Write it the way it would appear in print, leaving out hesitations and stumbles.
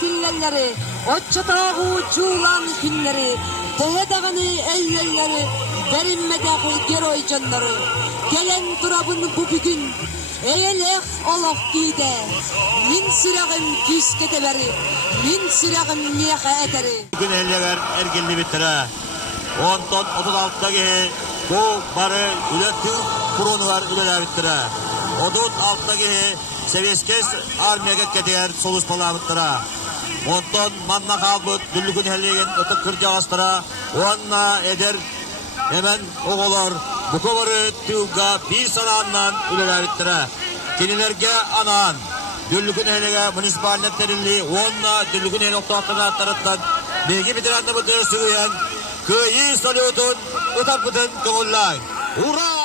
tillerleri, Oççatağı çuğlan günleri, Tehedağını eyyelleri, Berinmedeki geroy canları, Gelen durabın bu bugün, Eylek olaf giyde, Min sürağın küskete beri, Min sürağın niyehe ederi. Bugün ellever ergelli bitire. 10 ton 36'daki bu barı ülettü kurunu var üleler bitire. Odun alttaki seviyeskes armiya getketer solus pala bitire. 10 ton manna kalbut düllükün helliğin ötü kırca astıra. Oanna eder hemen oğulur. Bu kovarı tüga bir sanağından üleler bitire. Kinilerge anan. Düllükün helliğe munisipalnet terilli. Oanna düllükün helliğe oktağıtlarına taraftan bilgi bitirenle bu dönüştürüyen kıyı salıyordun, utanmadın koğullay. Hurra!